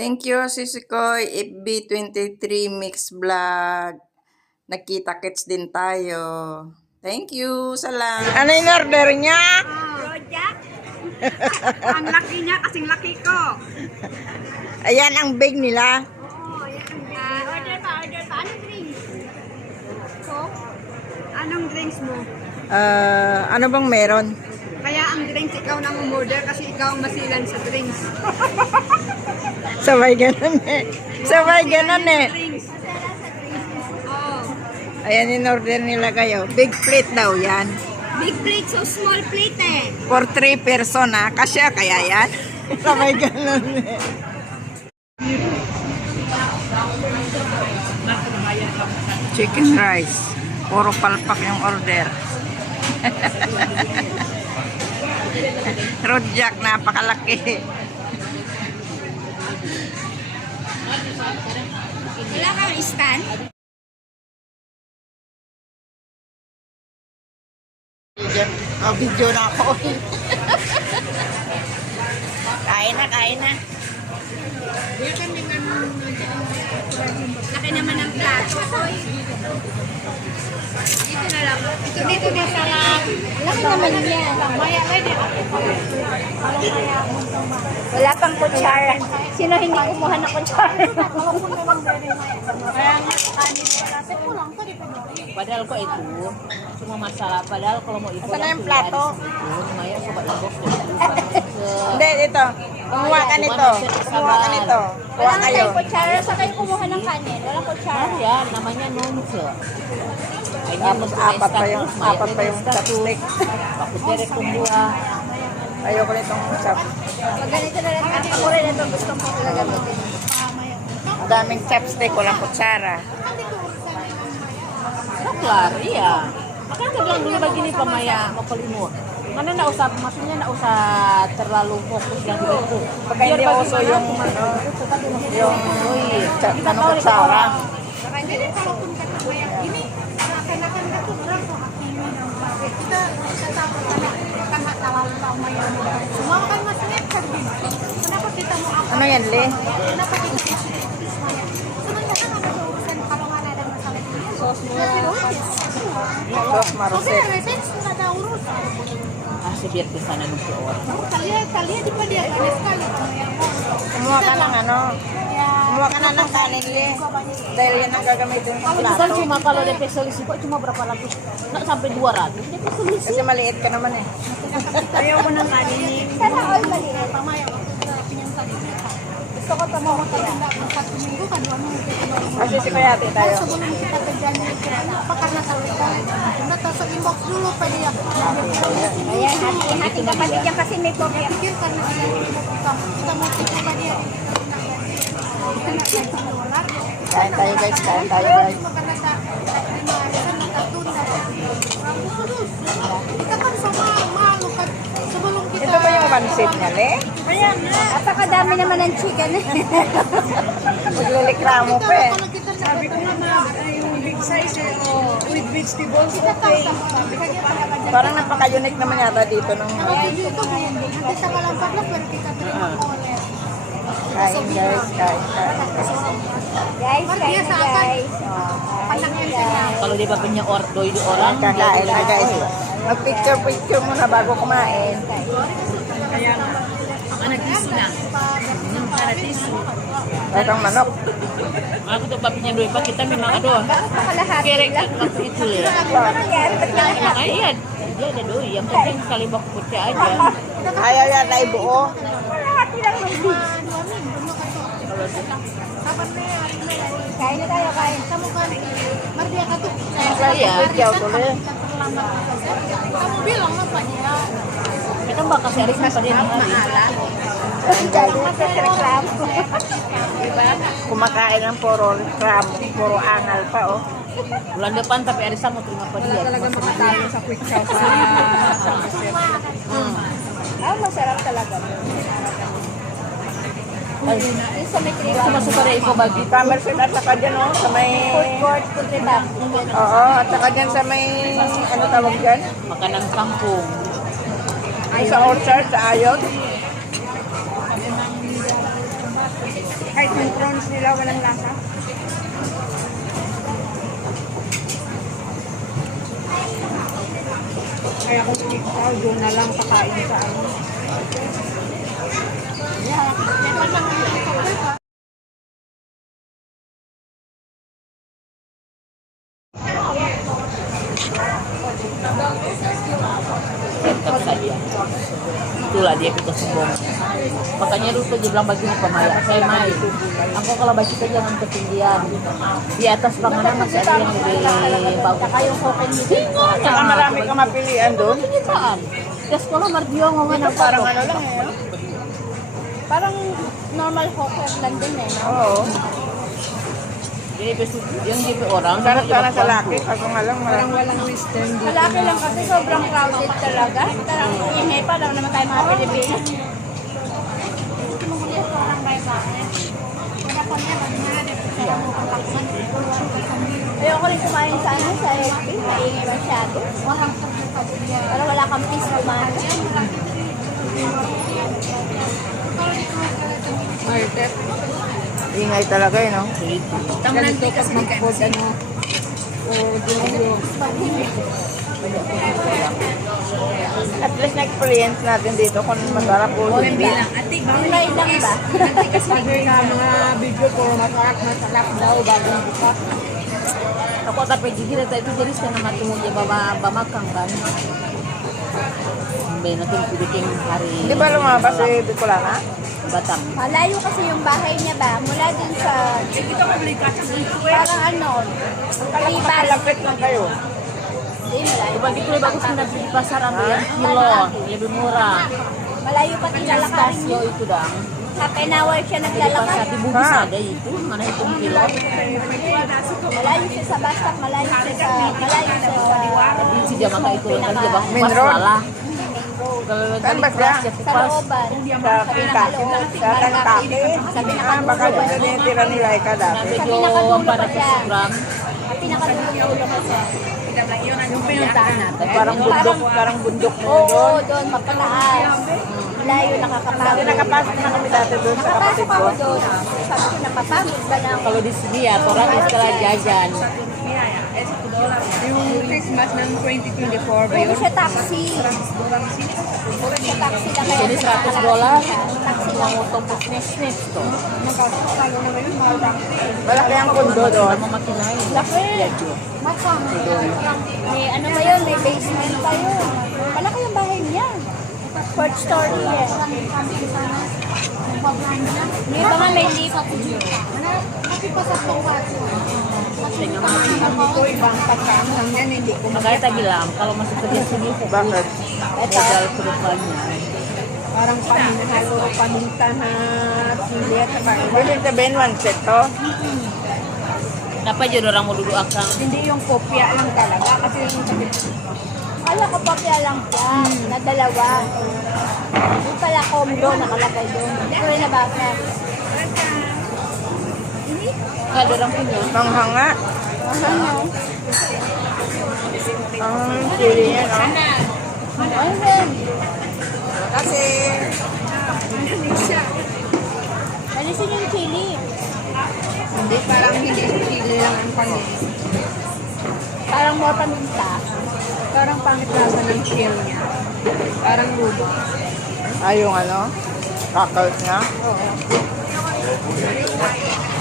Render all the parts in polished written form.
Thank you, Sisikoy. FB23 Mix Vlog. Nakita-kits din tayo. Thank you. Salam. Ano yung order niya? Rojak. Ang laki niya kasing laki ko. Ayan ang big nila. Oo, yan ang order pa. Anong drinks? Coke? Anong drinks mo? Ano bang meron? Kaya ang drinks ikaw nang umorder kasi ikaw ang masilan sa drinks. Sabay ganun eh. Sabay ganun eh. Drinks. Oh. Ayan in order nila kayo. Big plate daw yan. Big plate, so small plate eh. For 3 person ha. Kasya kaya yan? Sabay ganun eh. Chicken rice. Puro palpak yung order. Rojak, napakalaki. Wala kang stand? Video na ako. Kain na. Laki naman ang plato. Oy. Dito na lang. Dito na sa laki naman yan. Maya, pwede. Wala pang kutsara. Sino hindi kumuha ng kutsara? Padahal ko ito, cuma masalah. Padahal kalau mau ikut Saan na yung plato? Maya coba inbox Hindi, dito. Kumuha ka nito. Kumuha ka nito. Kuha Wala kayo. tayong kutsara. Sa kayo kumuha ng kanin. Wala kutsara. ya, namanya nonce. Tapos apat pa yung chopstick. Aku derek kumbuah. Ayoko nitong chop. Pag ganito na lang. Ako rin ito gusto ko gagamitin. Ang daming chopstick, walang kutsara. Kelar, iya. Makanya saya bilang dulu begini pemaya makulimut. Karena nggak usah, maksudnya nggak usah terlalu fokus yang itu. Pagka hindi uso yung kutsara. Jadi kalaupun kata kayak gini, seakan-akan itu berat kok hakimnya kita tahu kan hak tahu maya. Semua kan maksudnya kan gini. Kenapa kita mau apa? Ano yan, Le? Kenapa kita semuanya? Sebenarnya kan ada urusan kalau nggak ada masalah ini. Sos Sos marusek. nggak ada urusan. Biar ke sana nunggu orang. Kalian di dia kan sekali Kumuha ka ng ano? Kumuha ka na ng kanin, Le. Dahil yan ang gagamitin ng Bukan plato. cuma kalau DP selisih kok cuma berapa ratus? Nggak sampai 200 DP selisih. Kasi maliit ka naman eh. Ayaw mo ng kanin. Sana all maliit. Pamaya ko. Gusto ko tamo mo talaga. Satu minggu kan 2 minggu. Kasi si Kuya Ate tayo. Sebelum kita ke Januari apa karena tahu kita tahu inbox dulu pada ya. Ayan, hati-hati kapatid yang kasih may problem. Pikir karena kita mau kita pada dia. Kain tayo guys, kain tayo guys. Kita kan sama malu kan sebelum kita. Ito ba yung pansit niya, Le? Ayan, napakadami naman ng chicken. Maglilikramo pa eh. Sabi ko naman, yung big size with vegetables, okay. Parang napaka-unique naman yata dito nung Nanti sa Kalampag lang, pero kita terima ulit. kain guys, kain. Guys, kain na guys. Panakyan sila. Kalau dia punya doi di orang, Kakain na guys. Mag-picture muna bago kumain. Batang manok. aku tuh papinya doi pak kita memang ada. Kalahati Kerek lang. waktu itu ya. Makanya iya, dia ada doi. Yang penting sekali baku pecah aja. Ayaw yata ibuo. Kalahati lang yung kain tayo, kain. Kamu kan, Mardia ka tuh. Iya. Picture tuloy. Kamu bilang apa dia? Kita bakal seri sama dia hari. Jadi reklamo. Kumakain ng puro reklamo, puro angal pa oh. Bulan depan tapi Arisa mau terima apa dia? Talaga makatalo sa quick chow sa masarap talaga. Sa may Cuma suka ada info bagi. Commerce at saka dyan oh, sa may... food court, diba? Oo, at saka dyan sa may... Ano tawag dyan? Makanan kampung. Ay, sa orchard, sa ayod. matamis nila, walang lasa. Kaya kung ikaw, doon na lang kakain sa ano. Itulah dia kita sombong. Makanya lu tuh bilang begini pemaya, saya mai. Aku kalau baca itu jangan ketinggian. Di atas bangunan masih ada yang lebih bagus. Kayak hoken gitu. Saka marami ka mapilian doon. Kenyataan. Di sekolah Mardio ngomongin apa? Parang ano lang eh. No? Parang normal hoken lang din eh. No? Oo. Jadi yang gitu orang. Sarap sana sa laki. Kaso nga lang marami. Walang western dito. Malaki lang kasi sobrang crowded talaga. Parang ingay pa lang naman tayo mga Pilipinas. Ayoko rin kumain sa ano, sa FB. Maingay masyado. Para wala kang peace kumain. Ingay talaga eh, no? Ganito pag mag-food, ano, o dinyo. At least na-experience natin dito kung masarap po. Ingay lang ba? Sabi nga mga video ko, masarap daw bagong buka. Ako tapi gigil tayo itu jadi sana matunggu dia bamakang kan. Mbay natin pibiking hari. Di ba lumabas si Bicolana? Batam. Malayo kasi yung bahay niya ba? Mula din sa... Parang ano, Kalibas. Malapit lang kayo. Hindi, malayo. Diba gitu lebih bagus pindah di pasar ambil yang kilo, lebih murah. Malayo pa Yang tinalakarin stasio niya. itu dah. Half an hour siya Di naglalakad. pasar di Bugis ada itu, mana hitung kilo. Malayo siya sa bus stop, malayo siya sa... Si dia makan itu kan dia bang Main pas road. lah. Kalau Saan ba keras siya? ya Sa pas. looban. Sa Kentucky. Sa Kentucky. Baka doon na tinitira ni Laika dati. Medyo para sa gram. Pinakadulo ko siya. Yung pinuntahan natin. Parang bundok na Oo, doon. doon, mapataas. Malayo, nakakapagod. Nakapasok na kami dati doon sa kapatid Nakapasok ko. ako doon. Sabi ko, napapagod ba na ako? Kalau di sini ya, orang istilah jajan. Yung Christmas ng 2024 ba Pwede yun? siya taxi. Pwede siya taxi na kaya. Jadi $100. Taxi lang. Mau utang bisnis tuh. Magkakasalo na ngayon, mahal lang. Malaki ang kondo doon. Mau makin lain. Laki. May ano ba yun? May basement pa yun. Malaki yung bahay niya. Fourth story yan. May ba nga may lift? Ito ibang pagkain yan, hindi ko Makanya kita bilang kalau masuk kerja sini Bakit? modal ke depannya. parang paminahalo, paminta na sili at saka Ibig sabihin one set to. Kenapa jadi orang mau duduk akang? hindi yung kopya lang talaga kasi yung Kala ko pa kaya lang yan, na dalawa. Yung pala combo nakalagay doon. Hindi ko rin nabasa. Nggak ada orang punya. Manghanga. Ano? Ang sili niya, no? Ayun. Kasi, Alisin yung chili. hindi, parang hindi sili lang ang pangit. Parang more paminta. Parang pangit lasa ng shell niya. Parang lubo. yung ano, kakals niya.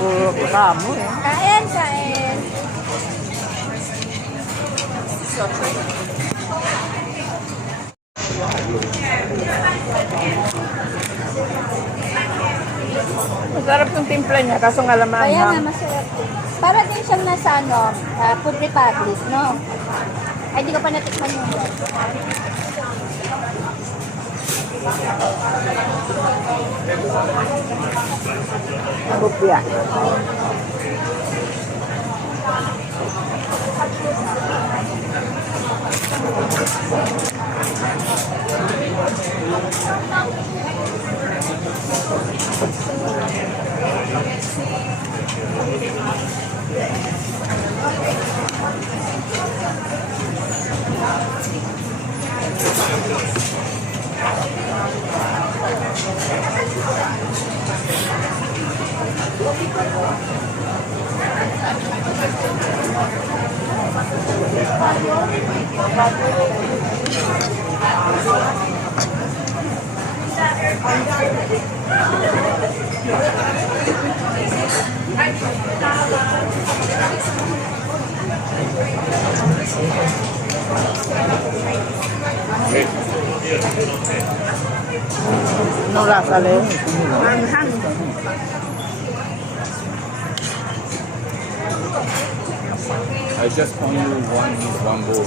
Puro kamo eh. Kain, kain. Masarap yung timpla niya, kaso nga lamang Kaya nga masarap din. Para din siyang nasa ano, Food Republic, no? Ay, di ko pa natikman yun. Bupya. Anong lasa, Len? Manghang. I just only one bowl.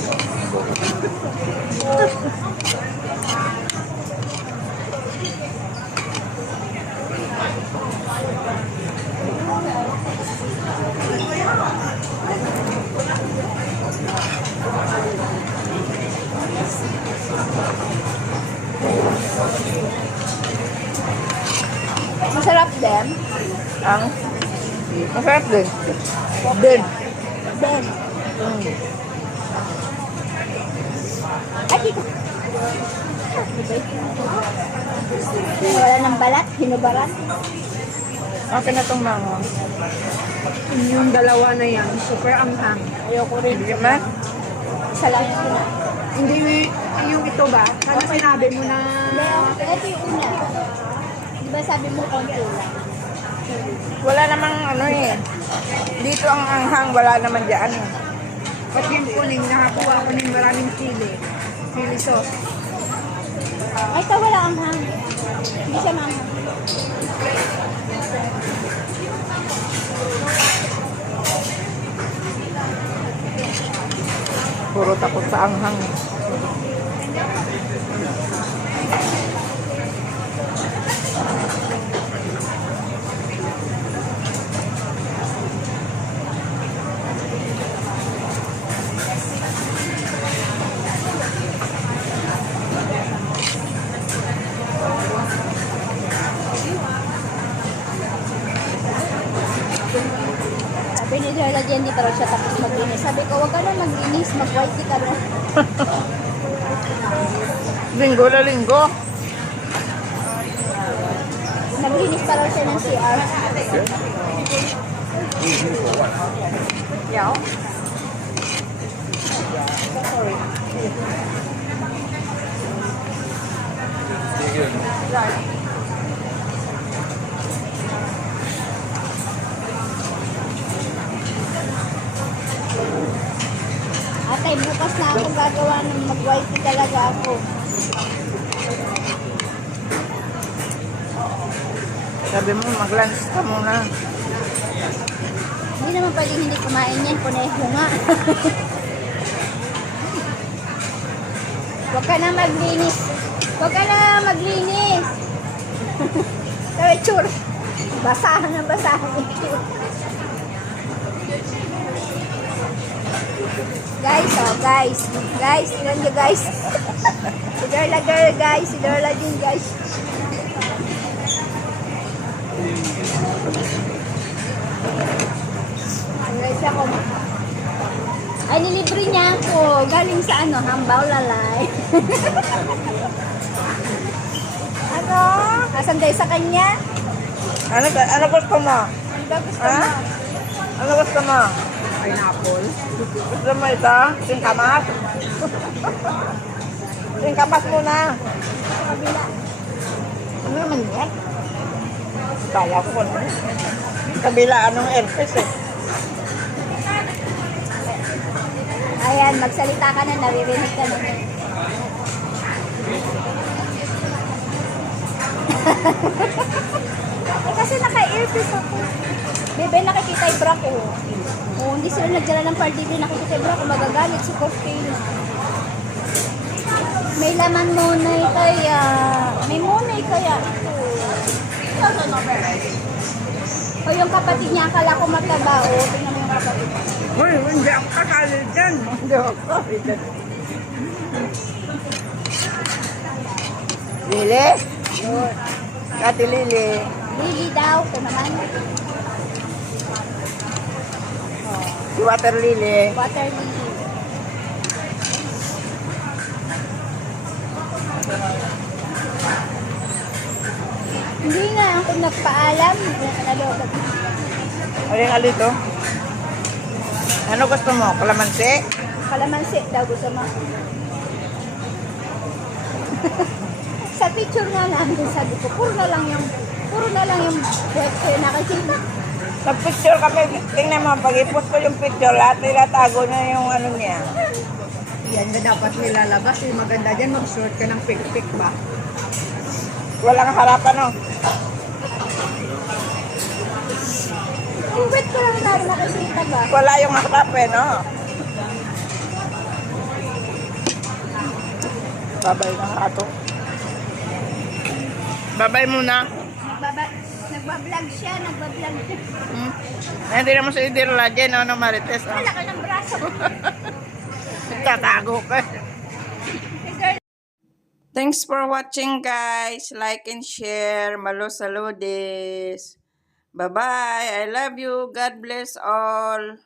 Masarap din. Ang? Masarap din. Din. Din. Ay, dito. Wala ng balat, hinubaran. Okay na itong mango. Yung dalawa na yan, super anghang. Ayoko rin. Hindi man? Isa lang yung una. Hindi yung ito ba? Sana sinabi mo na... Hindi, ito yung una. Di ba sabi mo konti lang? Wala namang ano eh. Dito ang anghang, wala naman dyan. Ba't yung kuning nakakuha ko ng maraming chili? Chili sauce. Ay, ito wala ang hang. Hindi siya manghang. Puro takot sa anghang. Sabi ni Jola Jen, hindi pa raw siya tapos maglinis. Sabi ko, huwag ka na maglinis, mag-white ka na. Linggo na linggo. Naglinis pa raw siya ng CR. Yaw. Ate, bukas na ako gagawa ng mag-white talaga ako. Sabi mo, mag-lunch ka muna. Hindi naman pwedeng hindi kumain yan, kuneho nga. Huwag ka na maglinis. Huwag ka na maglinis. Sabi, tsur. Basahan na basahan. Guys, oh guys. Guys, tignan nyo guys. Si Dorla girl guys. Si Dorla din guys. Guys, ako. Ay, nilibre niya ako. Galing sa ano, Hambaw Lalay. Ano? Asan tayo sa kanya? Ano gusto mo? Ano ba gusto Ha? mo? Ano gusto mo? Pineapple. Gusto mo ito? Singkamas? Singkamas muna. Sa kabila. Ano naman yan? Kala ko ano. Kabila, anong airfish eh. Ayan, magsalita ka na, naririnig ka na. Eh, kasi naka-earpiece ako. Bebe, nakikita yung bra ko. Oh, hindi sila nagdala ng party, nakikita yung bra ko, magagalit si Cocktail. May laman monay kaya. May monay kaya ito. O yung kapatid niya, akala ko mataba. O, tingnan mo yung kapatid. Uy, hindi ako kakali dyan. Hindi ako. Lili? Kati Lili. Lily daw, ito naman. Si Water Lily. Water lily. Hindi nga ako nagpaalam. Hindi na nalobag. Aling to. Ano gusto mo? Kalamansi? Kalamansi daw gusto mo. Sa picture nga namin, sabi ko, puro na lang yung buwet ko yung nakikita. Nag-picture kami. Tingnan mo, pag i-post ko yung picture, lahat nilatago na yung ano niya. Yan na dapat nilalabas. Yung maganda dyan, mag-short ka ng pic-pic ba? Walang harapan, no? Yung buwet ko lang daw nakikita ba? Wala yung harap, eh, no? Babay na nga ato. Babay muna. Nagbablog siya. Hindi naman sa Idirla dyan, ano, Marites, oh. Laki ng braso. Tatago ka. Thanks for watching, guys. Like and share. Malo saludes. Bye-bye. I love you. God bless all.